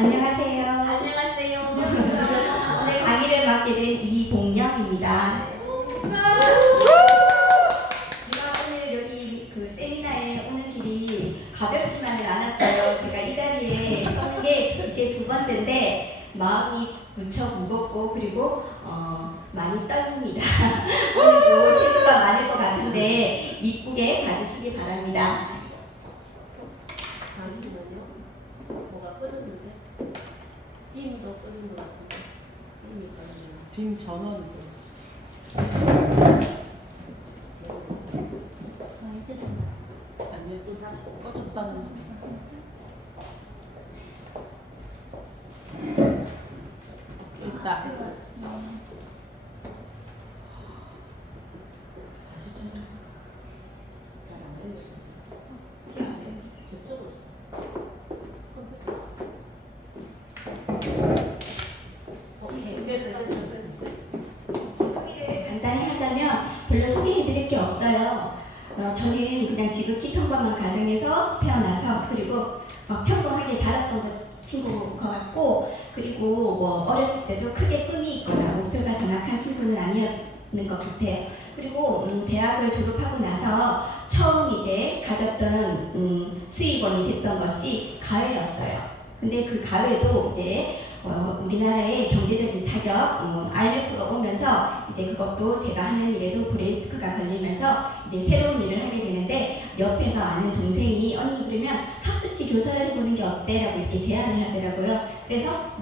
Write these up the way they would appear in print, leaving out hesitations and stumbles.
안녕하세요. 안녕하세요. 오늘 강의를 맡게 된 이봉영입니다. 제가 오늘 여기 그 세미나에 오는 길이 가볍지만은 않았어요. 제가 이 자리에 서는 게 이제 두 번째인데 마음이 무척 무겁고 그리고 많이 떨립니다. 오늘도 실수가 많을 것 같은데 이쁘게 봐주시기 바랍니다. 잠시만요. 뭐가 꺼졌는데? 빔도 꺼진 것 같은데. 빔이 꺼졌네요. 빔 전원이 이제 좀 아니요, 또 다시 꺼졌다는 거. 있다. 다시 좀. 잘안 되네. 이게 안 돼. 저쪽으로 써. 오케이. 됐어요. 제 소개를 간단히 하자면 별로 소개해드릴 게 없어요. 저는 그냥 지극히 평범한 가정에서 태어나서 그리고 평범하게 자랐던 친구인 것 같고 그리고 뭐 어렸을 때도 크게 꿈이 있거나 목표가 정확한 친구는 아니었는 것 같아요. 그리고 대학을 졸업하고 나서 처음 이제 가졌던 수입원이 됐던 것이 가회였어요. 근데 그 가회도 이제 우리나라의 경제적인 타격, IMF가 오면서 이제 그것도 제가 하는 일에도 브레이크가 걸리면서 이제 새로운 일을 하게 되는데 옆에서 아는 동생이 언니 그러면 학습지 교사를 해보는 게 어때? 라고 이렇게 제안을 하더라고요. 그래서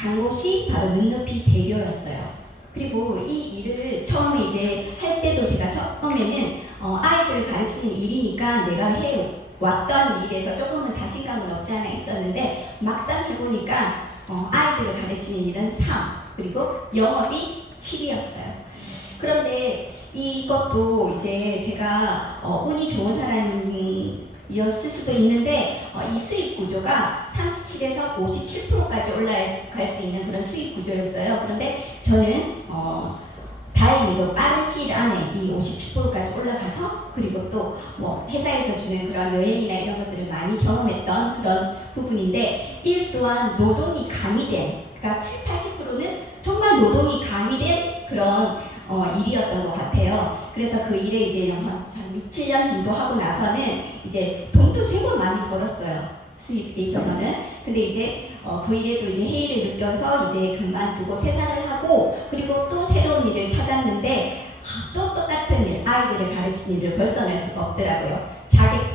간 곳이 바로 눈높이 대교였어요. 그리고 이 일을 처음에 이제 할 때도 제가 처음에는 아이들을 가르치는 일이니까 내가 해왔던 일에서 조금은 자신감은 없지 않아 있었는데 막상 해보니까 아이들을 가르치는 일은 3 그리고 영업이 7이었어요. 그런데 이것도 이제 제가 운이 좋은 사람이었을 수도 있는데 이 수익 구조가 37에서 57%까지 올라갈 수 있는 그런 수익 구조였어요. 그런데 저는 다행히도 빠른 시일 안에 이 57%까지 올라가서 그리고 또 뭐 회사에서 주는 그런 여행이나 이런 것들을 많이 경험했던 그런 부분인데 일 또한 노동이 가미된 그러니까 70~80%는 정말 노동이 가미된 그런 일이었던 것 같아요. 그래서 그 일에 이제 한 6~7년 정도 하고 나서는 이제 돈도 제법 많이 벌었어요. 수입에 있어서는. 근데 이제 그 일에도 이제 해이를 느껴서 이제 그만두고 퇴사를 하고 그리고 또 새로운 일을 찾았는데 또 똑같은 일, 아이들을 가르치는 일을 벗어날 수가 없더라고요.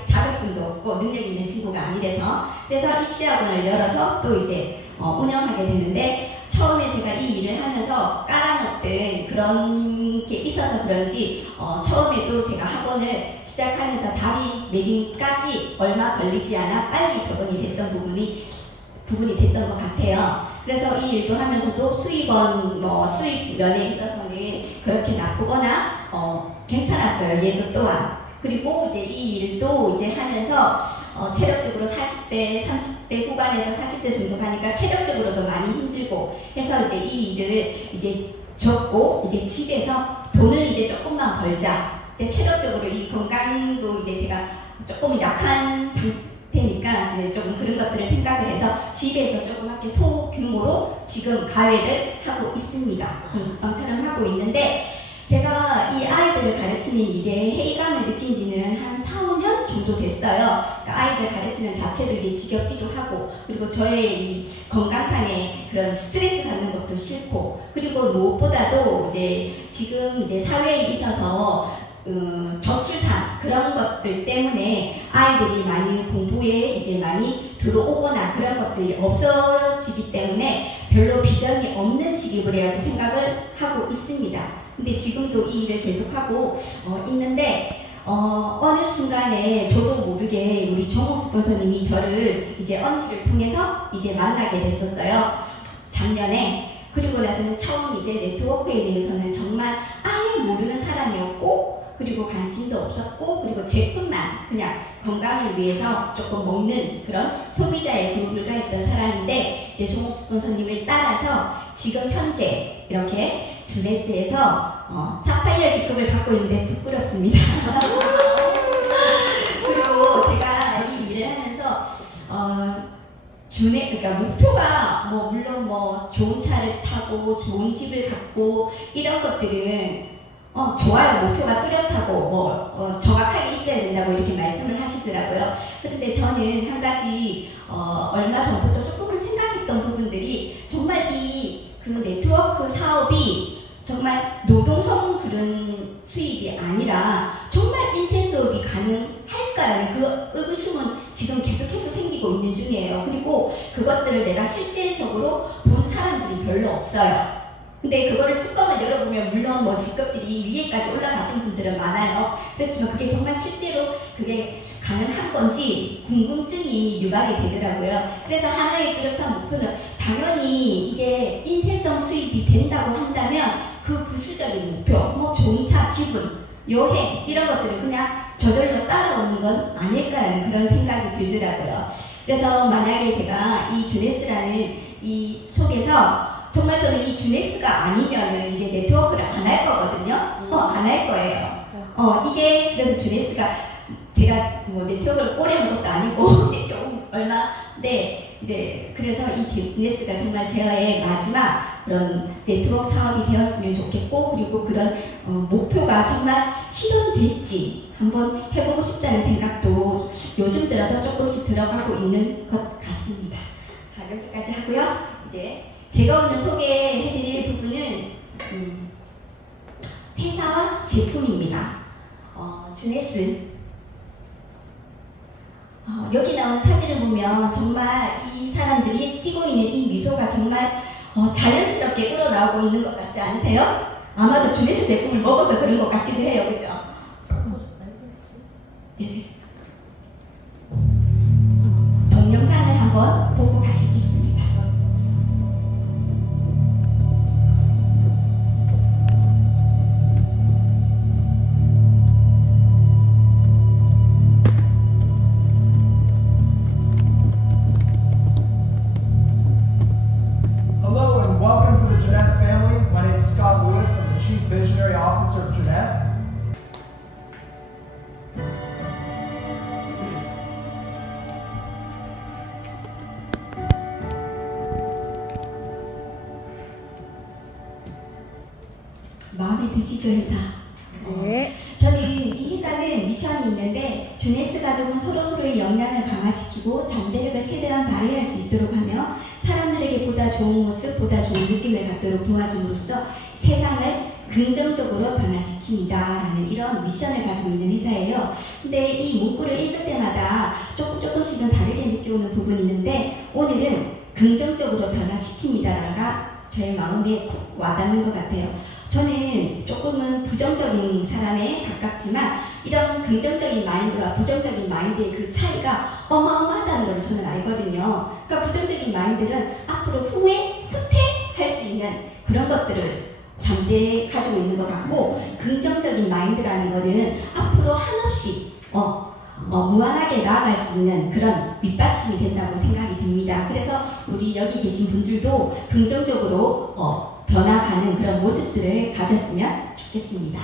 자격증도 없고 능력 있는 친구가 아니래서 그래서 입시학원을 열어서 또 이제 운영하게 되는데 처음에 제가 이 일을 하면서 깔아놓던 그런 게 있어서 그런지 처음에도 제가 학원을 시작하면서 자리매김까지 얼마 걸리지 않아 빨리 적응이 됐던 부분이 됐던 것 같아요. 그래서 이 일도 하면서도 수입원, 수입 면에 있어서는 그렇게 나쁘거나 괜찮았어요. 얘도 또한. 그리고 이제 이 일도 이제 하면서 체력적으로 40대, 30대 후반에서 40대 정도 가니까 체력적으로도 많이 힘들고 해서 이제 이 일을 이제 접고 이제 집에서 돈을 이제 조금만 벌자. 이제 체력적으로 이 건강도 이제 제가 조금 약한 상태니까 이제 조금 그런 것들을 생각을 해서 집에서 조그맣게 소규모로 지금 가회를 하고 있습니다. 엄청난 하고 있는데 제가 이 아이들을 가르치는 일에 회의감을 느낀 지는 한 4~5년 정도 됐어요. 그러니까 아이들 가르치는 자체도 이제 지겹기도 하고 그리고 저의 이 건강상의 그런 스트레스 받는 것도 싫고 그리고 무엇보다도 이제 지금 이제 사회에 있어서 저출산 그런 것들 때문에 아이들이 많이 공부에 이제 많이 들어오거나 그런 것들이 없어지기 때문에 별로 비전이 없는 직업이라고 생각을 하고 있습니다. 근데 지금도 이 일을 계속하고 있는데 어느 순간에 저도 모르게 우리 정옥 스폰서님이 저를 이제 언니를 통해서 이제 만나게 됐었어요. 작년에. 그리고 나서는 처음 이제 네트워크에 대해서는 정말 아예 모르는 사람이었고 그리고 관심도 없었고 그리고 제품만 그냥 건강을 위해서 조금 먹는 그런 소비자에 불과했던 사람인데 이제 정옥 스폰서님을 따라서 지금 현재 이렇게 주네스에서 사파이어 직급을 갖고 있는데 부끄럽습니다. 그리고 제가 이 일을 하면서 그러니까 목표가 뭐 물론 뭐 좋은 차를 타고 좋은 집을 갖고 이런 것들은 좋아요. 목표가 뚜렷하고 정확하게 있어야 된다고 이렇게 말씀을 하시더라고요. 그런데 저는 한 가지 얼마 전부터 조금은 생각했던 부분들이 정말 그 네트워크 사업이 정말 노동성 그런 수입이 아니라 정말 인쇄 수업이 가능할까라는 그 의구심은 지금 계속해서 생기고 있는 중이에요. 그리고 그것들을 내가 실제적으로 본 사람들이 별로 없어요. 근데 그거를 뚜껑을 열어보면 물론 뭐 직급들이 위에까지 올라가신 분들은 많아요. 그렇지만 그게 정말 실제로 그게 가능한 건지 궁금증이 유발이 되더라고요. 그래서 하나의 뚜렷한 목표는 당연히 이게 인쇄성 수입이 된다고 한다면 그 부수적인 목표, 뭐 좋은 차, 지분, 여행 이런 것들을 그냥 저절로 따라오는 건 아닐까라는 그런 생각이 들더라고요. 그래서 만약에 제가 이 주네스라는 이 속에서 정말 저는 이 주네스가 아니면은 이제 네트워크를 안 할 거거든요. 안 할 거예요. 이게 그래서 주네스가 제가 뭐 네트워크를 오래 한 것도 아니고 이제 좀 얼마인데 이제 그래서 이 주네스가 정말 제의 마지막 그런 네트워크 사업이 되었으면 좋겠고 그리고 그런 목표가 정말 실현될지 한번 해보고 싶다는 생각도 요즘 들어서 조금씩 들어가고 있는 것 같습니다. 여기까지 하고요. 이제 제가 오늘 소개해드릴 부분은 회사와 제품입니다. 주네스 여기 나오는 사진을 보면 정말 이 사람들이 띄고 있는 이 미소가 정말 자연스럽게 우러나오고 있는 것 같지 않으세요? 아마도 주네스 제품을 먹어서 그런 것 같기도 해요. 그죠? 네. 동영상을 한번 보고 가시겠습니다. Hello and welcome to the Jeunesse family. My name is Scott Lewis. I'm the Chief Visionary Officer of Jeunesse. 마음에 드시죠, 회사? 네. 저는 이 회사는 미션이 있는데 주네스 가족은 서로서로의 역량을 강화시키고 잠재력을 최대한 발휘할 수 있도록 하며 사람들에게 보다 좋은 모습, 보다 좋은 느낌을 갖도록 도와줌으로써 세상을 긍정적으로 변화시킵니다 라는 이런 미션을 가지고 있는 회사예요. 근데 이 문구를 읽을 때마다 조금씩은 다르게 느껴오는 부분이 있는데 오늘은 긍정적으로 변화시킵니다 라가 저의 마음에 콕 와닿는 것 같아요. 저는 조금은 부정적인 사람에 가깝지만 이런 긍정적인 마인드와 부정적인 마인드의 그 차이가 어마어마하다는 걸 저는 알거든요. 그러니까 부정적인 마인드는 앞으로 후퇴할 수 있는 그런 것들을 잠재 가지고 있는 것 같고 긍정적인 마인드라는 거는 앞으로 한없이 무한하게 나아갈 수 있는 그런 밑받침이 된다고 생각이 듭니다. 그래서 우리 여기 계신 분들도 긍정적으로 변화가는 그런 모습들을 가졌으면 좋겠습니다.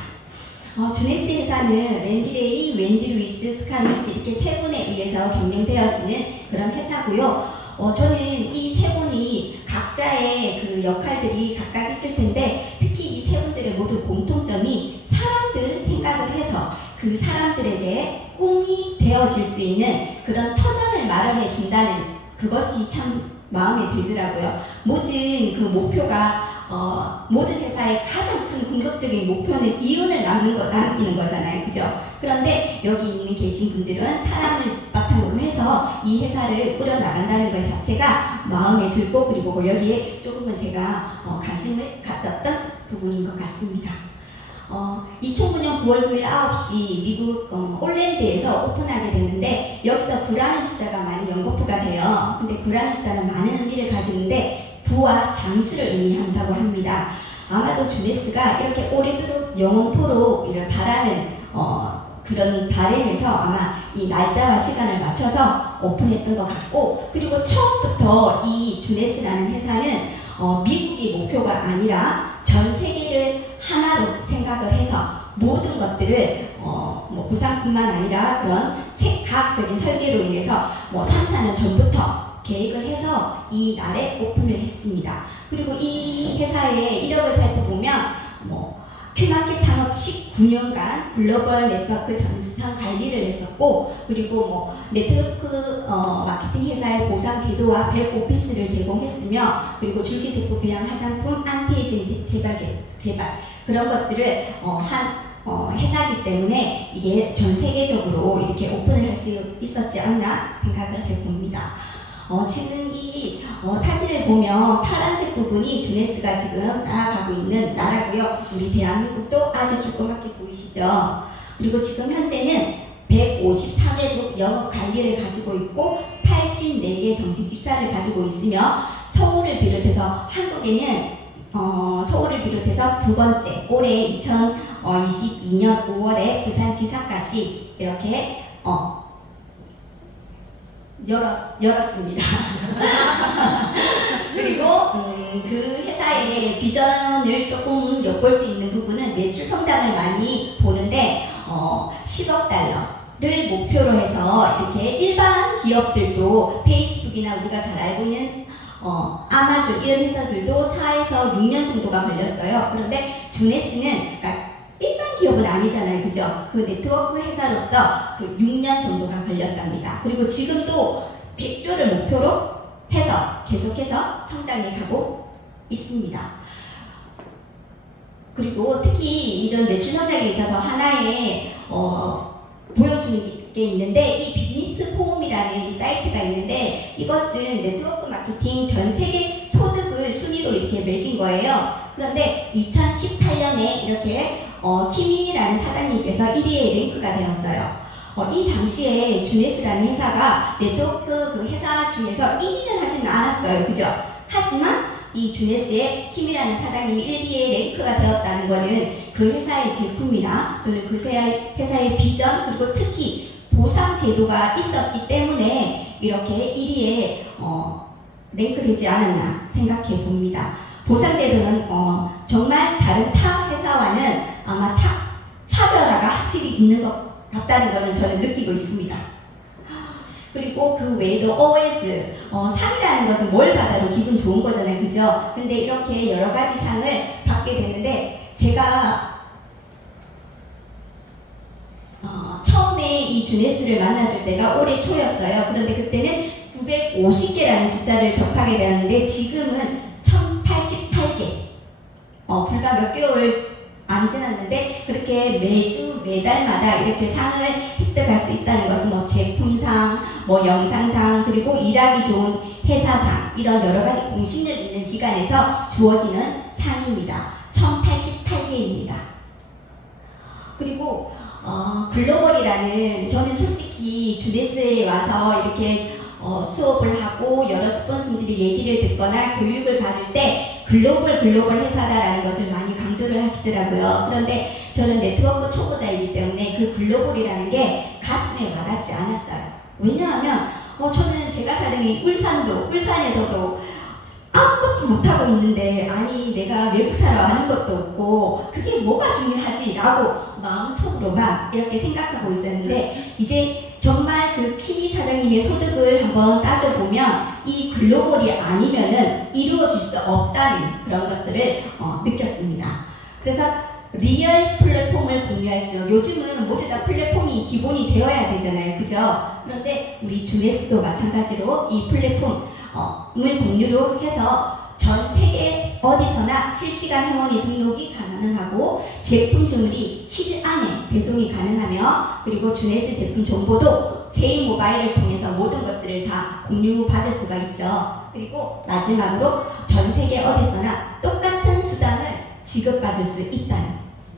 주네스 회사는 랜디 레이, 웬디 루이스, 스카누스 이렇게 세 분에 의해서 경영되어지는 그런 회사고요. 저는 이 세 분이 각자의 그 역할들이 각각 있을 텐데 특히 이 세 분들의 모두 공통점이 사람들 생각을 해서 그 사람들에게 꿈이 되어질 수 있는 그런 터전을 마련해 준다는 그것이 참 마음에 들더라고요. 모든 그 목표가 모든 회사의 가장 큰 궁극적인 목표는 이윤을 남기는 거잖아요. 그죠? 그런데 여기 있는 계신 분들은 사람을 바탕으로 해서 이 회사를 꾸려나간다는 것 자체가 마음에 들고 그리고 여기에 조금은 제가 관심을 가졌던 부분인 것 같습니다. 2009년 9월 9일 9시 미국 올랜드에서 오픈하게 됐는데 여기서 구라는 숫자가 많이 연거푸가 돼요. 근데 구라는 숫자는 많은 의미를 가지는데 부와 장수를 의미한다고 합니다. 아마도 주네스가 이렇게 오래도록 영원토록 이를 바라는 그런 바램에서 아마 이 날짜와 시간을 맞춰서 오픈했던 것 같고 그리고 처음부터 이 주네스라는 회사는 미국의 목표가 아니라 전 세계를 하나로 생각을 해서 모든 것들을 뭐 구상뿐만 아니라 그런 과학적인 설계로 인해서 뭐 3, 4년 전부터 계획을 해서 이 날에 오픈을 했습니다. 그리고 이 회사의 이력을 살펴보면 뭐 큐마켓 창업 19년간 글로벌 네트워크 전산 관리를 했었고, 그리고 뭐 네트워크 마케팅 회사의 보상 제도와 백오피스를 제공했으며, 그리고 줄기세포 배양 화장품 안티에이징 개발 그런 것들을 한 회사이기 때문에 이게 전 세계적으로 이렇게 오픈을 할 수 있었지 않나 생각을 해봅니다. 지금 이 사진을 보면 파란색 부분이 주네스가 지금 나아가고 있는 나라고요. 우리 대한민국도 아주 조그맣게 보이시죠? 그리고 지금 현재는 154개국 영업 관리를 가지고 있고 84개 정식 직사를 가지고 있으며, 서울을 비롯해서 한국에는 서울을 비롯해서 두 번째 올해 2022년 5월에 부산지사까지 이렇게 열었습니다. 그리고 그 회사의 비전을 조금 엿볼 수 있는 부분은 매출 성장을 많이 보는데 10억 달러를 목표로 해서 이렇게 일반 기업들도 페이스북이나 우리가 잘 알고 있는 아마존 이런 회사들도 4에서 6년 정도가 걸렸어요. 그런데 주네스는 그러니까 일반 기업은 아니잖아요. 그죠? 그 네트워크 회사로서 그 6년 정도가 걸렸답니다. 그리고 지금도 100조를 목표로 해서 계속해서 성장해 가고 있습니다. 그리고 특히 이런 매출 성장에 있어서 하나의 보여주는 게 있는데, 이 비즈니스 폼이라는 이 사이트가 있는데, 이것은 네트워크 마케팅 전 세계 소득을 순위로 이렇게 매긴 거예요. 그런데 2018년에 이렇게 키미라는 사장님께서 1위에 랭크가 되었어요. 이 당시에 주네스라는 회사가 네트워크 그 회사 중에서 1위는 하지는 않았어요. 그죠? 하지만 이 주네스의 키미라는 사장님이 1위에 랭크가 되었다는 것은 그 회사의 제품이나 또는 그 회사의 비전, 그리고 특히 보상 제도가 있었기 때문에 이렇게 1위에 랭크되지 않았나 생각해 봅니다. 보상 제도는 정말 다른 타 회사와는 아마 차별화가 확실히 있는 것 같다는 것을 저는 느끼고 있습니다. 그리고 그 외에도 always 상이라는 것은 뭘 받아도 기분 좋은 거잖아요. 그죠? 근데 이렇게 여러 가지 상을 받게 되는데, 제가 처음에 이 주네스를 만났을 때가 올해 초였어요. 그런데 그때는 950개라는 숫자를 접하게 되었는데, 지금은 1088개. 불과 몇 개월 안 지났는데 그렇게 매달마다 이렇게 상을 획득할 수 있다는 것은 뭐 제품상, 뭐 영상상, 그리고 일하기 좋은 회사상, 이런 여러 가지 공신력 있는 기관에서 주어지는 상입니다. 1088개입니다. 그리고 글로벌이라는, 저는 솔직히 주네스에 와서 이렇게 수업을 하고 여러 스폰서들이 얘기를 듣거나 교육을 받을 때 글로벌 회사다라는 것을 많이 강조를 하시더라고요. 그런데 저는 네트워크 초보자이기 때문에 그 글로벌이라는 게 가슴에 와닿지 않았어요. 왜냐하면 저는 제가 사는 이 울산에서도 아무것도 못하고 있는데, 아니 내가 외국 살아가는 것도 없고 그게 뭐가 중요하지? 라고 마음속으로만 이렇게 생각하고 있었는데, 이제 정말 그 키미 사장님의 소득을 한번 따져보면 이 글로벌이 아니면은 이루어질 수 없다는 그런 것들을 느꼈습니다. 그래서 리얼 플랫폼을 공유할수록, 요즘은 모두 다 플랫폼이 기본이 되어야 되잖아요. 그죠? 그런데 우리 주네스도 마찬가지로 이 플랫폼을 공유로 해서 전 세계 어디서나 실시간 회원이 등록이 가능하고 제품 주문이 7일 안에 배송이 가능하며, 그리고 주네스 제품 정보도 제2모바일을 통해서 모든 것들을 다 공유받을 수가 있죠. 그리고 마지막으로 전 세계 어디서나 똑같은 수당을 지급받을 수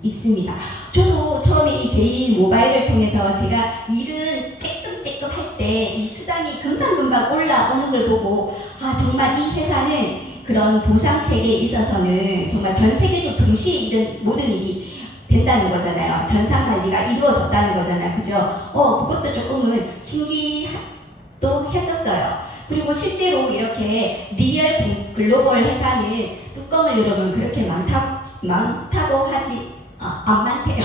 있습니다. 저도 처음에 이 제2모바일을 통해서 제가 일은 쬐끔쬐끔 할 때 이 수당이 금방금방 올라오는 걸 보고, 정말 이 회사는 그런 보상 체계에 있어서는 정말 전 세계적으로 동시에 이런 모든 일이 된다는 거잖아요. 전산 관리가 이루어졌다는 거잖아요. 그죠? 그것도 조금은 신기도 했었어요. 그리고 실제로 이렇게 리얼 글로벌 회사는 뚜껑을 열어보면 그렇게 많다고 하지, 안 많대요.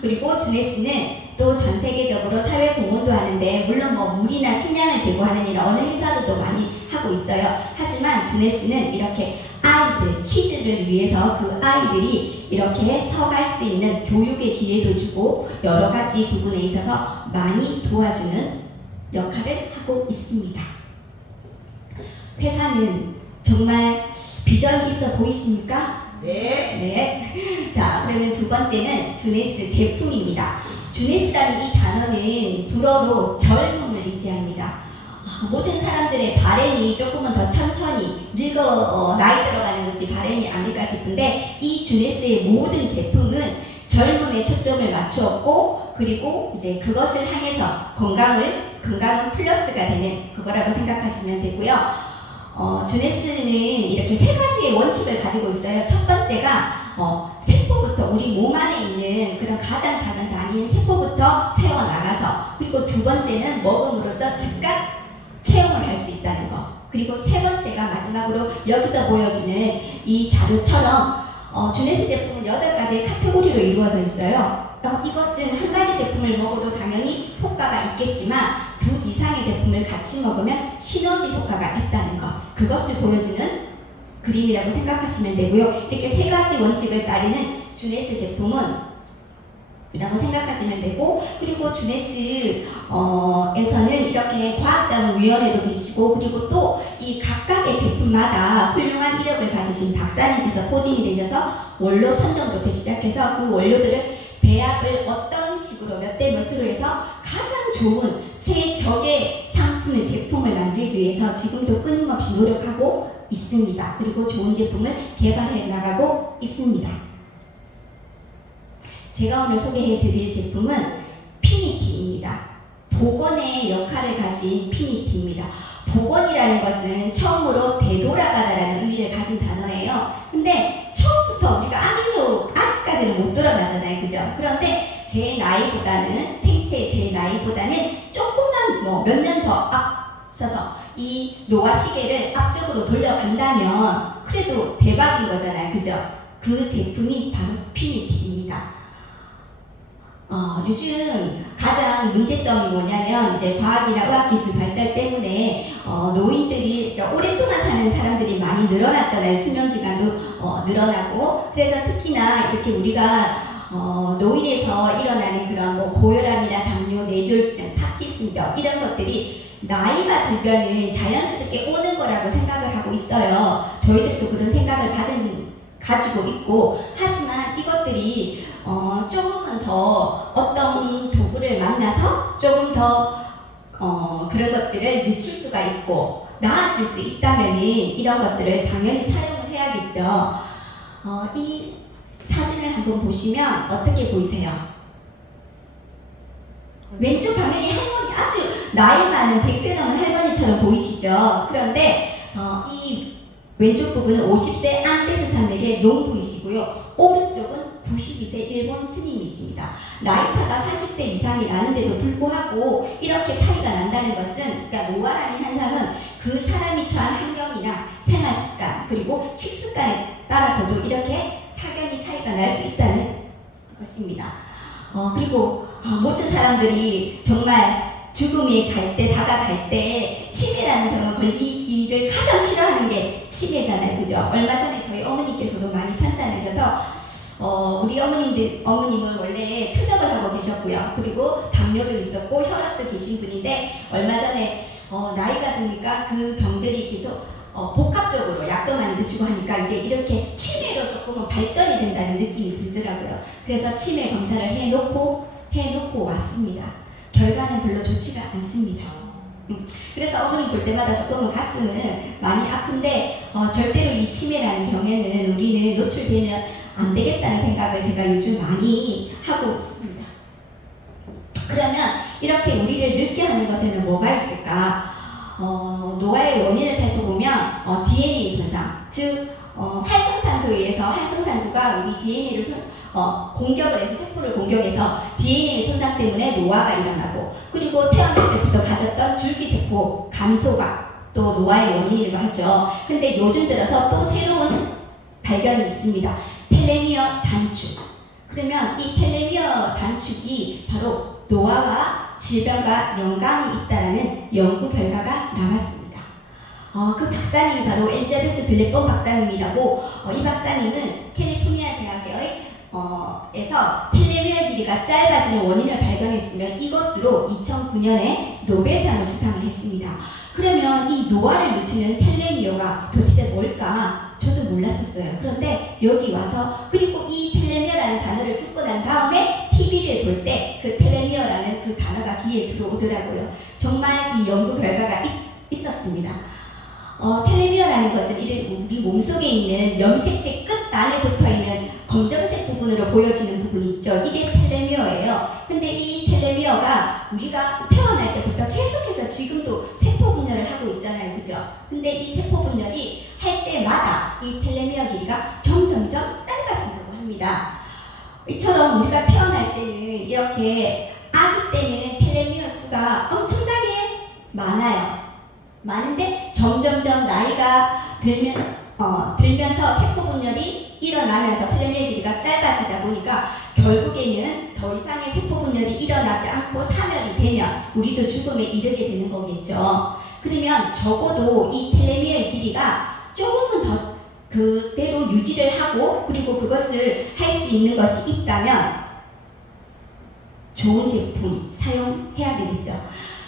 그리고 주네스는 또 전 세계적으로 사회 공헌도 하는데, 물론 뭐 물이나 식량을 제공하는 일은 어느 회사들도 많이 하고 있어요. 하지만 주네스는 이렇게 아이들, 키즈를 위해서 그 아이들이 이렇게 서갈 수 있는 교육의 기회도 주고 여러 가지 부분에 있어서 많이 도와주는 역할을 하고 있습니다. 회사는 정말 비전이 있어 보이십니까? 네. 자, 그러면 두 번째는 주네스 제품입니다. 주네스라는 이 단어는 불어로 젊음을 의지합니다. 모든 사람들의 바램이 조금은 더 천천히 나이 들어가는 것이 바램이 아닐까 싶은데, 이 주네스의 모든 제품은 젊음에 초점을 맞추었고, 그리고 이제 그것을 향해서 건강은 플러스가 되는 그거라고 생각하시면 되고요. 주네스는 이렇게 세 가지의 원칙을 가지고 있어요. 첫 번째가 세포부터, 우리 몸 안에 있는 그런 가장 작은 단위인 세포부터 채워나가서, 그리고 두 번째는 먹음으로써 즉각 체험을 할 수 있다는 거, 그리고 세 번째가 마지막으로 여기서 보여주는 이 자료처럼 주네스 제품은 8가지의 카테고리로 이루어져 있어요. 이것은 한 가지 제품을 먹어도 당연히 효과가 있겠지만 두 이상의 제품을 같이 먹으면 시너지 효과가 있다는 것, 그것을 보여주는 그림이라고 생각하시면 되고요. 이렇게 세 가지 원칙을 따르는 주네스 제품은 이라고 생각하시면 되고, 그리고 주네스에서는 이렇게 과학자문위원회도 계시고, 그리고 또 이 각각의 제품마다 훌륭한 이력을 가지신 박사님께서 포진이 되셔서 원료 선정부터 시작해서 그 원료들을 배합을 어떤 식으로 몇 대 몇으로 해서 가장 좋은 최적의 상품을, 제품을 만들기 위해서 지금도 끊임없이 노력하고 있습니다. 그리고 좋은 제품을 개발해 나가고 있습니다. 제가 오늘 소개해 드릴 제품은 피니티입니다. 복원의 역할을 가진 피니티입니다. 복원이라는 것은 처음으로 되돌아가다라는 의미를 가진 단어예요. 근데 처음부터 우리가 아직까지는 못 돌아가잖아요. 그죠? 그런데 제 나이보다는, 생체 제 나이보다는 조금만 몇 년 더 앞서서 이 노화 시계를 앞쪽으로 돌려간다면 그래도 대박인 거잖아요. 그죠? 그 제품이 바로 피니티입니다. 요즘 가장 문제점이 뭐냐면 이제 과학이나 의학기술 발달 때문에 노인들이 오랫동안 사는 사람들이 많이 늘어났잖아요. 수명기간도 늘어나고, 그래서 특히나 이렇게 우리가 노인에서 일어나는 그런 고혈압이나 당뇨, 뇌졸중, 파킨슨병 이런 것들이 나이가 들면은 자연스럽게 오는 거라고 생각을 하고 있어요. 저희들도 그런 생각을 가지고 있고, 하지만 이것들이 조금은 더 어떤 도구를 만나서 조금 더 그런 것들을 늦출 수가 있고 나아질 수 있다면 이런 것들을 당연히 사용을 해야겠죠. 이 사진을 한번 보시면 어떻게 보이세요? 왼쪽 화면이 할머니, 아주 나이 많은 100세 넘은 할머니처럼 보이시죠? 그런데 이 왼쪽 부분은 50세 안데스 산맥의 농부이시고요. 오른쪽은 92세 일본 스님이십니다. 나이차가 40대 이상이 나는데도 불구하고 이렇게 차이가 난다는 것은, 그러니까 노화라는 현상은 그 사람이 처한 환경이나 생활습관 그리고 식습관에 따라서도 이렇게 확연히 차이가 날 수 있다는 것입니다. 그리고 모든 사람들이 정말 죽음이 다가갈 때 치매라는 병을 걸리기를 가장 싫어하는 게 치매잖아요. 그죠? 얼마 전에 저희 어머니께서도 많이 편찮으셔서 우리 어머님은 원래 투석을 하고 계셨고요. 그리고 당뇨도 있었고 혈압도 계신 분인데 얼마 전에 나이가 드니까 그 병들이 계속 복합적으로 약도 많이 드시고 하니까 이제 이렇게 치매로 조금은 발전이 된다는 느낌이 들더라고요. 그래서 치매 검사를 해놓고 왔습니다. 결과는 별로 좋지가 않습니다. 그래서 어머니 볼 때마다 조금은 가슴은 많이 아픈데 절대로 이 치매라는 병에는 우리는 노출되면 안 되겠다는 생각을 제가 요즘 많이 하고 있습니다. 그러면 이렇게 우리를 늙게 하는 것에는 뭐가 있을까? 노화의 원인을 살펴보면 DNA 손상, 즉 활성산소에 의해서 활성산소가 우리 DNA를 공격을 해서, 세포를 공격해서 DNA 손상 때문에 노화가 일어나고, 그리고 태어날 때부터 가졌던 줄기세포 감소가 또 노화의 원인이라고 하죠. 근데 요즘 들어서 또 새로운 발견이 있습니다. 텔레미어 단축. 그러면 이 텔레미어 단축이 바로 노화와 질병과 연관이 있다는 연구 결과가 나왔습니다. 그 박사님이 바로 엘리자베스 블랙본 박사님이라고, 이 박사님은 캘리포니아 대학의 에서 텔레미어 길이가 짧아지는 원인을 발견했으며 이것으로 2009년에 노벨상을 수상을 했습니다. 그러면 이 노화를 늦추는 텔레미어가 도대체 뭘까? 저도 몰랐었어요. 그런데 여기 와서, 그리고 이 텔레미어라는 단어를 듣고 난 다음에 TV를 볼 때 그 텔레미어라는 그 단어가 귀에 들어오더라고요. 정말 이 연구 결과가 있었습니다. 텔레미어라는 것은 우리 몸속에 있는 염색체 끝 안에 붙어있는 검정색 부분으로 보여지는 부분이 있죠. 이게 텔레미어예요. 근데 이 텔레미어가 우리가 태어날 때부터 계속해서 지금도 세포 분열을 하고 있잖아요. 그죠? 근데 이 세포 분열이 할 때마다 이 텔레미어 길이가 점점점 짧아진다고 합니다. 이처럼 우리가 태어날 때는 이렇게 아기 때는 텔레미어 수가 엄청나게 많아요. 많은데 점점점 나이가 들면서 세포 분열이 일어나면서 텔레미어 길이가 짧아지다 보니까 결국에는 더 이상의 세포 분열이 일어나지 않고 사멸이 되면 우리도 죽음에 이르게 되는 거겠죠. 그러면 적어도 이 텔레미어 길이가 조금은 더 그대로 유지를 하고, 그리고 그것을 할 수 있는 것이 있다면 좋은 제품 사용해야 되겠죠.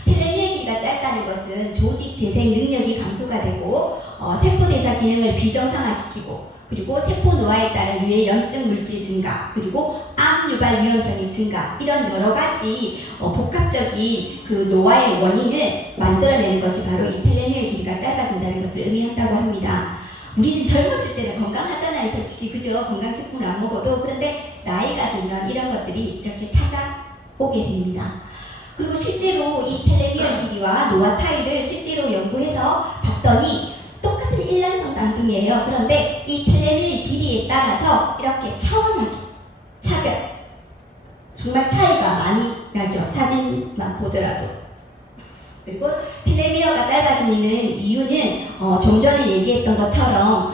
텔레미어 길이가 짧다는 것은 조직 재생 능력이 감소가 되고 세포대사 기능을 비정상화시키고, 그리고 세포 노화에 따른 유해염증 물질 증가, 그리고 암 유발 위험성의 증가, 이런 여러 가지 복합적인 그 노화의 원인을 만들어내는 것이 바로 이 텔레미어 길이가 짧아진다는 것을 의미한다고 합니다. 우리는 젊었을 때는 건강하잖아요, 솔직히. 그죠? 건강식품을 안 먹어도. 그런데 나이가 들면 이런 것들이 이렇게 찾아오게 됩니다. 그리고 실제로 이 텔레미어 길이와 노화 차이를 실제로 연구해서 봤더니 똑같은 일란성 쌍둥이에요. 그런데 이 텔레미어 길이에 따라서 이렇게 차원하게 차별, 정말 차이가 많이 나죠. 사진만 보더라도. 그리고 텔레미어가 짧아지는 이유는 좀 전에 얘기했던 것처럼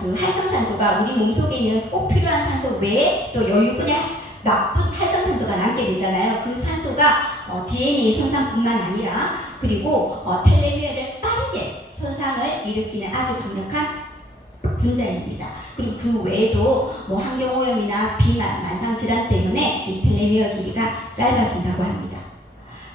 그 활성산소가 우리 몸속에 있는 꼭 필요한 산소 외에 또 여유분의 나쁜 활성산소가 남게 되잖아요. 그 산소가 DNA 손상뿐만 아니라, 그리고 텔레미어를 빠르게 손상을 일으키는 아주 강력한 분자입니다. 그리고 그 외에도 환경오염이나 비만, 만상질환 때문에 이 텔레미어 길이가 짧아진다고 합니다.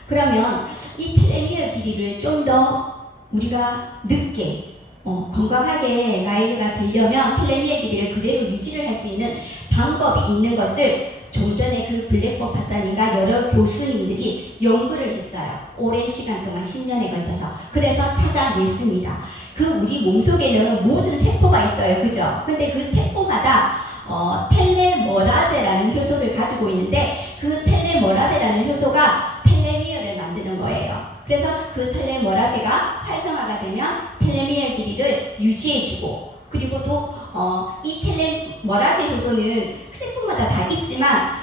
그러면 이 텔레미어 길이를 좀 더 우리가 늦게 건강하게 나이가 들려면 텔레미어 길이를 그대로 유지를 할 수 있는 방법이 있는 것을 좀 전에 그 블랙본 박사님과 여러 교수님들이 연구를 했어요. 오랜 시간 동안 10년에 걸쳐서. 그래서 찾아냈습니다. 그 우리 몸속에는 모든 세포가 있어요. 그죠? 근데 그 세포마다 텔레머라제라는 효소를 가지고 있는데, 그 텔레머라제라는 효소가 텔레미어를 만드는 거예요. 그래서 그 텔레머라제가 활성화가 되면 텔레미어 길이를 유지해주고, 그리고 또 이 텔레머라제 효소는 세포마다 다 있지만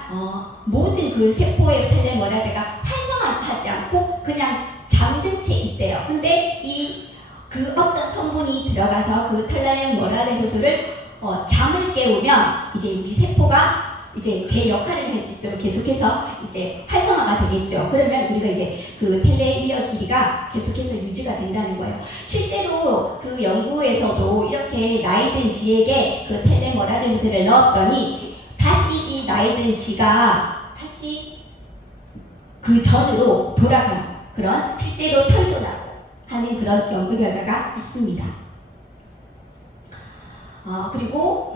모든 그 세포의 텔레머라제가 활성화하지 않고 그냥 잠든 채 있대요. 근데 그 어떤 성분이 들어가서 그 텔레머라제 효소를 잠을 깨우면 이제 우리 세포가 이제 제 역할을 할 수 있도록 계속해서 이제 활성화가 되겠죠. 그러면 우리가 이제 그 텔레미어 길이가 계속해서 유지가 된다는 거예요. 실제로 그 연구에서도 이렇게 나이든 지에게 그 텔레머라제 효소를 넣었더니 다시 이 나이든 지가 다시 그 전으로 돌아가는 그런, 실제로 털도 나고 하는 그런 연구 결과가 있습니다. 그리고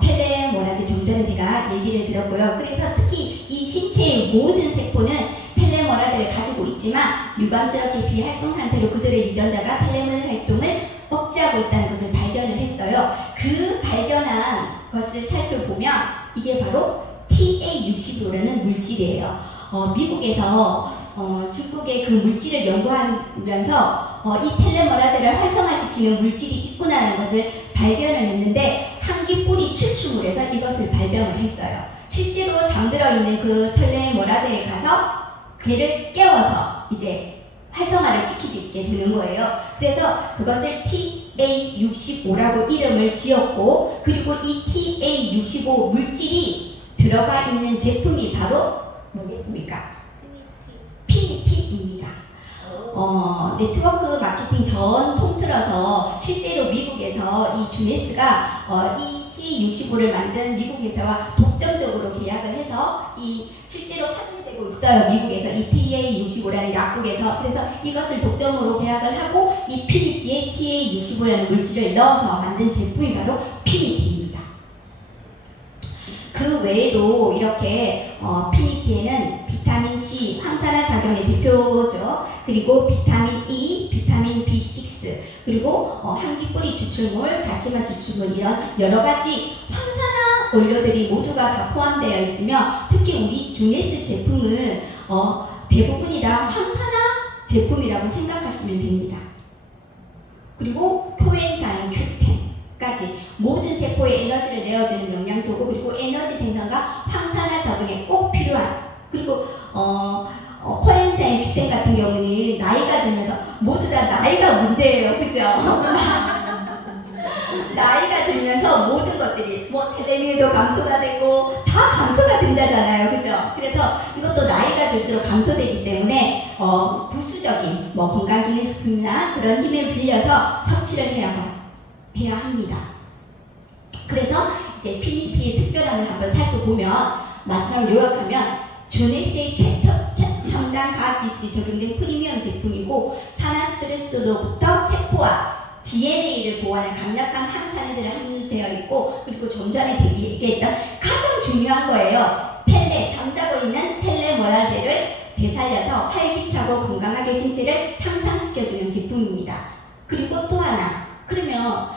텔레머라제 좀 전에 제가 얘기를 드렸고요. 그래서 특히 이 신체의 모든 세포는 텔레머라제를 가지고 있지만 유감스럽게 비활동 상태로 그들의 유전자가 텔레머라제 활동을 억제하고 있다는 것을 발견을 했어요. 그 발견한 것을 살펴보면 이게 바로 TA60라는 물질이에요. 미국에서 중국의 그 물질을 연구하면서 이 텔레머라제를 활성화시키는 물질이 있구나라는 것을 발견을 했는데, 한기뿌리 추출물에서 이것을 발견을 했어요. 실제로 잠들어 있는 그 텔레머라제에 가서 걔를 깨워서 이제 활성화를 시키게 되는 거예요. 그래서 그것을 TA65라고 이름을 지었고, 그리고 이 TA65 물질이 들어가 있는 제품이 바로 뭐겠습니까? PNT입니다. 네트워크 마케팅 전 통틀어서 실제로 미국에서 이 주네스가 이 T65를 만든 미국 회사와 독점적으로 계약을 해서 이 실제로 활용되고 있어요. 미국에서 이 TA65라는 약국에서. 그래서 이것을 독점으로 계약을 하고 이 PNT에 TA65라는 물질을 넣어서 만든 제품이 바로 PNT입니다. 그 외에도 이렇게 PNT에는 비타민 C, 항산화 작용의 대표죠. 그리고 비타민 E, 비타민 B6, 그리고 한기뿌리 추출물, 다시마 추출물 이런 여러 가지 항산화 원료들이 모두가 다 포함되어 있으며, 특히 우리 주네스 제품은 대부분이 다 항산화 제품이라고 생각하시면 됩니다. 그리고 코엔자임 Q10까지 모든 세포에 에너지를 내어주는 영양소고, 그리고 에너지 생산과 항산화 작용에 꼭 필요한, 그리고 코엔자임 Q10 같은 경우는 나이가 들면서 모두 다 나이가 문제예요. 그죠? 나이가 들면서 모든 것들이 텔레밀도 감소가 되고 다 감소가 된다잖아요. 그죠? 그래서 이것도 나이가 들수록 감소되기 때문에 부수적인 건강기능식품이나 그런 힘을 빌려서 섭취를 해야 합니다. 그래서 이제 PNT의 특별함을 한번 살펴보면, 마지막으로 요약하면 주네스의 최첨단 과학기술이 적용된 프리미엄 제품이고, 산화 스트레스로부터 세포와 DNA를 보호하는 강력한 항산화들이 함유되어 있고, 그리고 좀 전에 제가 얘기했던 가장 중요한 거예요. 잠자고 있는 텔레모나드를 되살려서 활기차고 건강하게 신체를 향상시켜주는 제품입니다. 그리고 또 하나, 그러면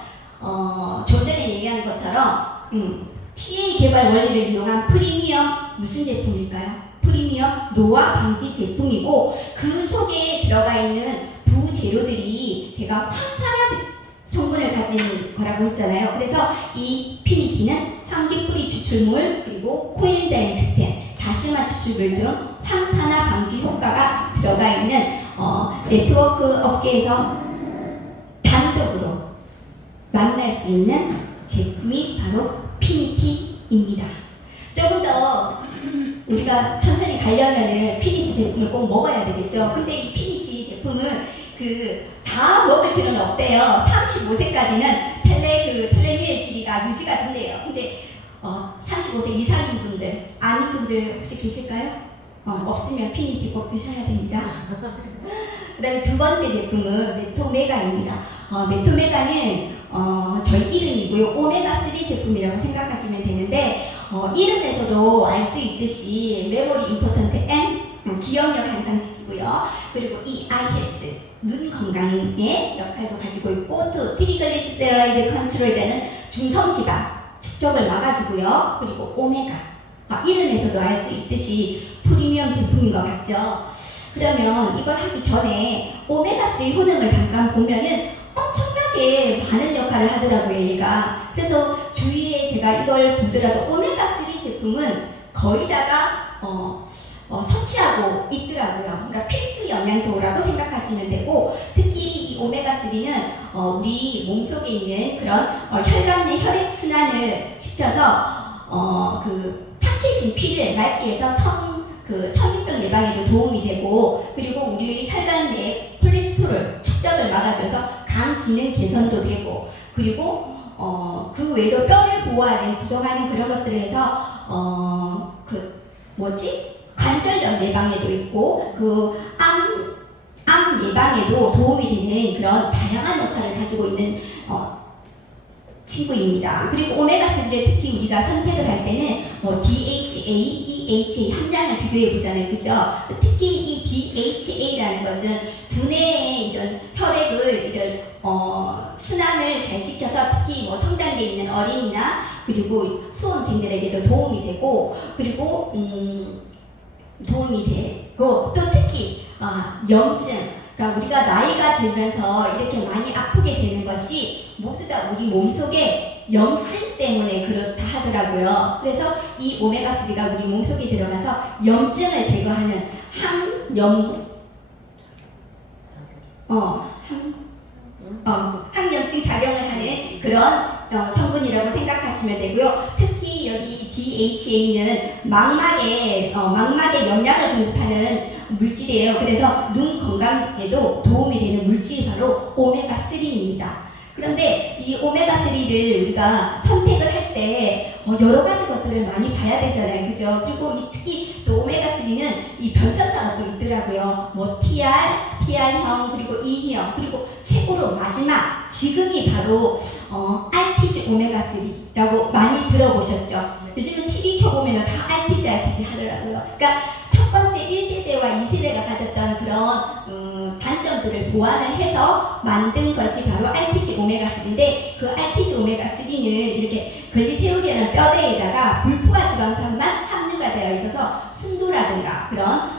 좀 전에 얘기한 것처럼 TA 개발 원리를 이용한 프리미엄 무슨 제품일까요? 프리미엄 노화 방지 제품이고, 그 속에 들어가 있는 부재료들이 제가 항산화 성분을 가진 거라고 했잖아요. 그래서 이 PNT는 한기뿌리 추출물, 그리고 코엔자임 Q10, 다시마 추출물 등 항산화 방지 효과가 들어가 있는 네트워크 업계에서 단독으로 만날 수 있는 제품이 바로 PNT입니다. 조금 더 우리가 천천히 가려면은 PNT 제품을 꼭 먹어야 되겠죠. 근데 이 PNT 제품은 다 먹을 필요는 없대요. 35세까지는 텔레미의 길이가 유지가 된대요. 근데 35세 이상인 분들, 아닌 분들 혹시 계실까요? 없으면 PNT 꼭 드셔야 됩니다. 그 다음에 두 번째 제품은 메토메가입니다. 메토메가는 저희 이름이고요. 오메가3 제품이라고 생각하시면 되는데, 이름에서도 알 수 있듯이 메모리 임포턴트 M, 기억력 향상시키고요. 그리고 이 아이 헬스, 눈 건강의 역할도 가지고 있고, 또 트리글리세라이드 컨트롤되는 중성지방 축적을 막아주고요. 그리고 오메가, 이름에서도 알 수 있듯이 프리미엄 제품인 것 같죠. 그러면 이걸 하기 전에 오메가3 효능을 잠깐 보면은 엄청나게 많은 역할을 하더라고요, 얘가. 그래서 주위에 제가 이걸 보더라도 오메가3 제품은 거의 다가 섭취하고 있더라고요. 그러니까 필수 영양소라고 생각하시면 되고, 특히 이 오메가3는 우리 몸속에 있는 그런 혈관 내 혈액순환을 시켜서 탁해진 피를 맑게 해서 성인병 예방에도 도움이 되고, 그리고 우리 혈관 내 콜레스테롤 축적을 막아줘서 간 기능 개선도 되고, 그리고 그 외에도 뼈를 보호하는 구성하는 그런 것들을 해서 관절염 예방에도 있고, 암 예방에도 도움이 되는 그런 다양한 역할을 가지고 있는 친구입니다. 그리고 오메가3를 특히 우리가 선택을 할 때는 DHA, EHA 함량을 비교해 보잖아요. 그죠? 특히 이 DHA라는 것은 두뇌의 이런 혈액을 순환을 잘 시켜서 특히 성장기에 있는 어린이나 그리고 수험생들에게도 도움이 되고, 그리고 또 특히 염증, 그러니까 우리가 나이가 들면서 이렇게 많이 아프게 되는 것이 모두 다 우리 몸속에 염증 때문에 그렇다 하더라고요. 그래서 이 오메가3가 우리 몸속에 들어가서 염증을 제거하는 항염증 작용을 하는 그런 성분이라고 생각하시면 되고요. 특히 여기 DHA는 망막에 영양을 공급하는 물질이에요. 그래서 눈 건강에도 도움이 되는 물질이 바로 오메가3입니다. 그런데 이 오메가3를 우리가 선택을 할 때 여러 가지 것들을 많이 봐야 되잖아요. 그죠? 그리고 특히 또 오메가3는 이 변천사가 또 있더라고요. 뭐 TR형, 그리고 E형, 그리고 최고로 마지막, 지금이 바로 RTG 오메가3라고 많이 들어보셨죠? 요즘은 TV 켜보면 다 RTG 하더라고요. 그러니까 첫 번째 1세대와 2세대가 가졌던 그런 단점들을 보완을 해서 만든 것이 바로 RTG 오메가3인데, 그 RTG 오메가3는 이렇게 글리세롤이라는 뼈대에다가 불포화 지방산만 함유가 되어 있어서 순도라든가 그런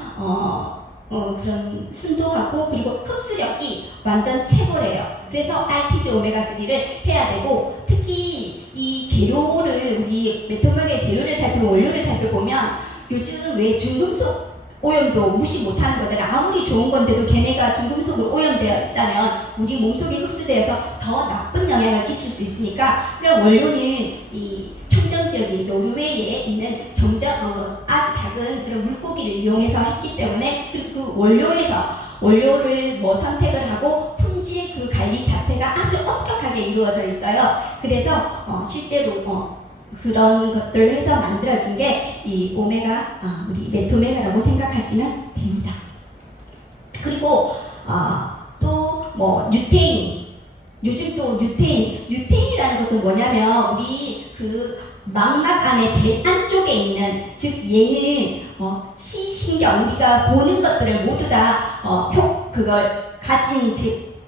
그런 순도하고 그리고 흡수력이 완전 최고래요. 그래서 RTG 오메가3를 해야 되고, 특히 이 재료를, 우리 메토맥의 재료를 살펴보면, 원료를 살펴보면 요즘 왜 중금속 오염도 무시 못하는 거잖아요. 아무리 좋은 건데도 걔네가 중금속으로 오염되어 있다면 우리 몸속에 흡수되어서 더 나쁜 영향을 끼칠 수 있으니까, 그러니까 원료는 이 청정지역인 노르웨이에 있는 아주 작은 그런 물고기를 이용해서 했기 때문에, 그리고 그 원료를 선택을 하고 품질 그 관리 자체가 아주 엄격하게 이루어져 있어요. 그래서 실제로 그런 것들을 해서 만들어진 게 이 우리 메토메가라고 생각하시면 됩니다. 그리고 또 뭐 유테인, 요즘 또 유테인이라는 것은 뭐냐면 우리 그 망막 안에 제일 안쪽에 있는, 즉 얘는 시신경, 우리가 보는 것들을 모두 다 그걸 가진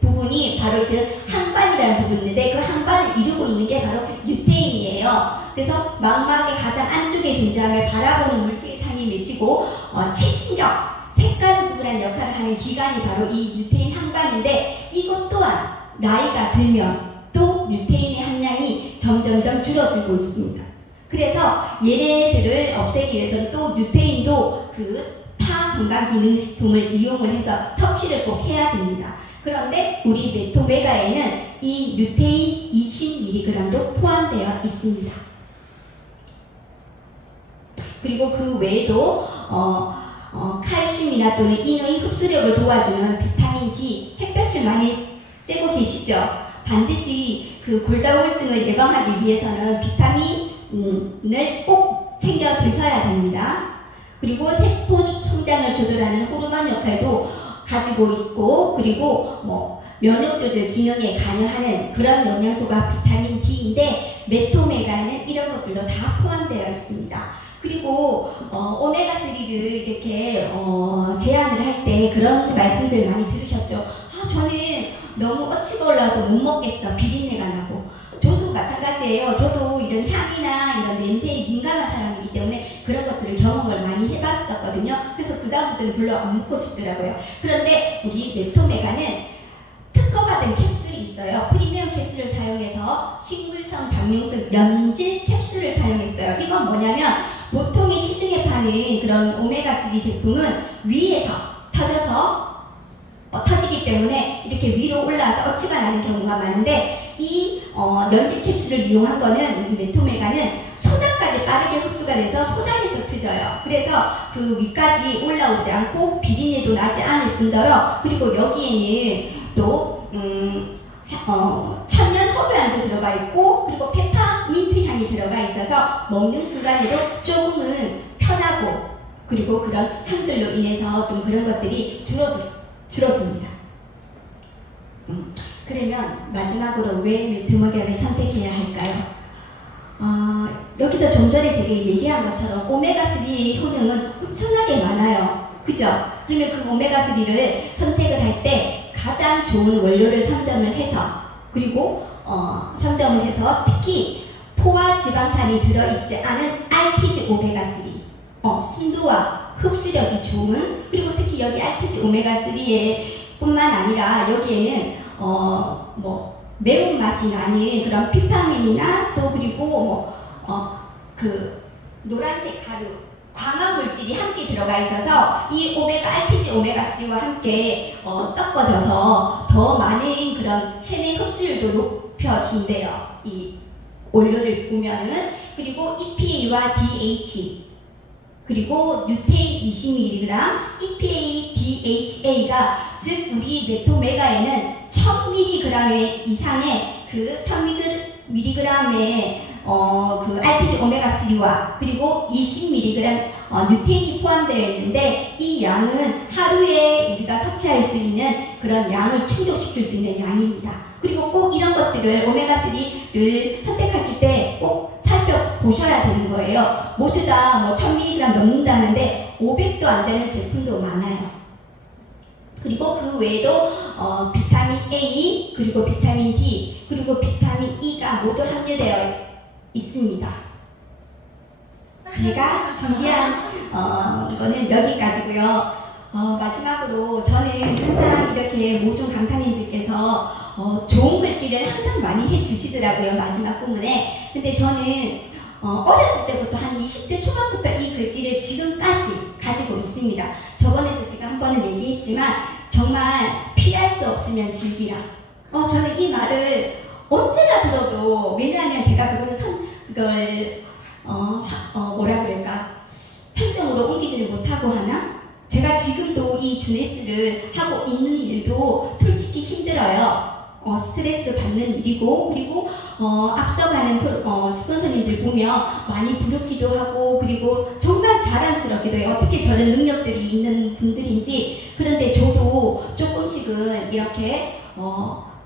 부분이 바로 그 항반이라는 부분인데, 그 항반을 이루고 있는 게 바로 유테인이에요. 그래서 망막의 가장 안쪽에 존재하며 바라보는 물질상이 맺히고 시신경, 색깔을 구분하는 역할을 하는 기관이 바로 이 유테인 항반인데, 이것 또한 나이가 들면 또 유테인의 함량이 점점점 줄어들고 있습니다. 그래서 얘네들을 없애기 위해서는 또 유테인도 그 건강기능식품을 이용을 해서 섭취를 꼭 해야 됩니다. 그런데 우리 메토메가에는 이 유테인 20mg도 포함되어 있습니다. 그리고 그 외에도 칼슘이나 또는 인의 흡수력을 도와주는 비타민 D, 햇볕을 많이 쬐고 계시죠? 반드시 그 골다공증을 예방하기 위해서는 비타민을 꼭 챙겨 드셔야 됩니다. 그리고 세포 성장을 조절하는 호르몬 역할도 가지고 있고, 그리고 뭐 면역 조절 기능에 관여하는 그런 영양소가 비타민 D인데, 메토메가는 이런 것들도 다 포함되어 있습니다. 그리고 오메가3를 이렇게 제한을 할 때 그런 말씀들 많이 들으셨죠? 저는 너무 어치가 올라와서 못 먹겠어, 비린내가 나고. 저도 마찬가지예요. 저도 이런 향이나 이런 냄새에 민감한 사람이기 때문에 그런 것들을 경험을 많이 해봤었거든요. 그래서 그 다음부터는 별로 안 먹고 싶더라고요. 그런데 우리 메토메가는 특허받은 캡슐이 있어요. 프리미엄 캡슐을 사용해서 식물성, 장명성, 연질 캡슐을 사용했어요. 이건 뭐냐면, 보통의 시중에 파는 그런 오메가3 제품은 위에서 터져서 터지기 때문에 이렇게 위로 올라와서 어치가 나는 경우가 많은데, 이 연질 캡슐을 이용한 거는, 우리 메토메가는 소장까지 빠르게 흡수가 돼서 소장에서 트져요. 그래서 그 위까지 올라오지 않고 비린내도 나지 않을 뿐더러, 그리고 여기에는 또 천연 허브향도 들어가 있고, 그리고 페퍼민트 향이 들어가 있어서 먹는 순간에도 조금은 편하고, 그리고 그런 향들로 인해서 좀 그런 것들이 줄어듭니다. 그러면 마지막으로 왜 메토메가를 선택해야 할까요? 여기서 좀 전에 제가 얘기한 것처럼 오메가3의 효능은 엄청나게 많아요. 그죠? 그러면 그 오메가3를 선택을 할 때 가장 좋은 원료를 선점을 해서, 그리고 선점을 해서 특히 포화 지방산이 들어있지 않은 RTG 오메가3, 순도와 흡수력이 좋은, 그리고 특히 여기 RTG 오메가3에 뿐만 아니라 여기에는 뭐 매운맛이 나는 그런 피파민이나 또 그리고 그 노란색 가루, 광학 물질이 함께 들어가 있어서 이 RTG 오메가3와 함께 섞어져서 더 많은 그런 체내 흡수율도 높여준대요. 이 원료를 보면은. 그리고 EPA와 DH, 그리고 유테인 20mg, EPA, DHA가 즉 우리 메토메가에는 1000mg 이상의 그 1000mg의 그 RPG 오메가3와 그리고 20mg 유테인이 포함되어 있는데, 이 양은 하루에 우리가 섭취할 수 있는 그런 양을 충족시킬 수 있는 양입니다. 그리고 꼭 이런 것들을 오메가3를 선택하실 때 꼭 살펴보셔야 되는 거예요. 모두 다 뭐 1000mg 넘는다는데 500도 안 되는 제품도 많아요. 그리고 그 외에도 비타민 A, 그리고 비타민 D, 그리고 비타민 E가 모두 함유되어 있습니다. 제가 준비한 거는 여기까지고요. 마지막으로 저는 항상 이렇게 모든 강사님들께서 좋은 글귀를 항상 많이 해주시더라고요. 마지막 부분에. 근데 저는 어렸을 때부터 한 20대 초반부터 이 글귀를 지금까지 가지고 있습니다. 저번에도 제가 한 번은 얘기했지만 정말 피할 수 없으면 즐기라. 저는 이 말을 언제나 들어도, 왜냐하면 제가 그걸 뭐라 그럴까, 행동으로 옮기지를 못하고 하나? 제가 지금도 이 주네스를 하고 있는 일도 솔직히 힘들어요. 스트레스 받는 일이고, 그리고 앞서가는 스폰서님들 보면 많이 부럽기도 하고, 그리고 정말 자랑스럽기도 해요. 어떻게 저런 능력들이 있는 분들인지. 그런데 저도 조금씩은 이렇게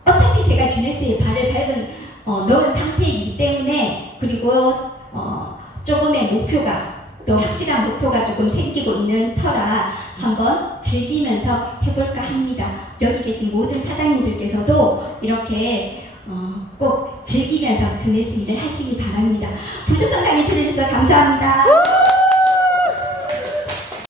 어차피 제가 주네스에 발을 넣은 상태이기 때문에, 그리고 조금의 목표가, 또 확실한 목표가 조금 생기고 있는 터라 한번 즐기면서 해볼까 합니다. 여기 계신 모든 사장님들께서도 이렇게 꼭 즐기면서 주네스 일을 하시기 바랍니다. 부족한 강의 들어주셔서 감사합니다.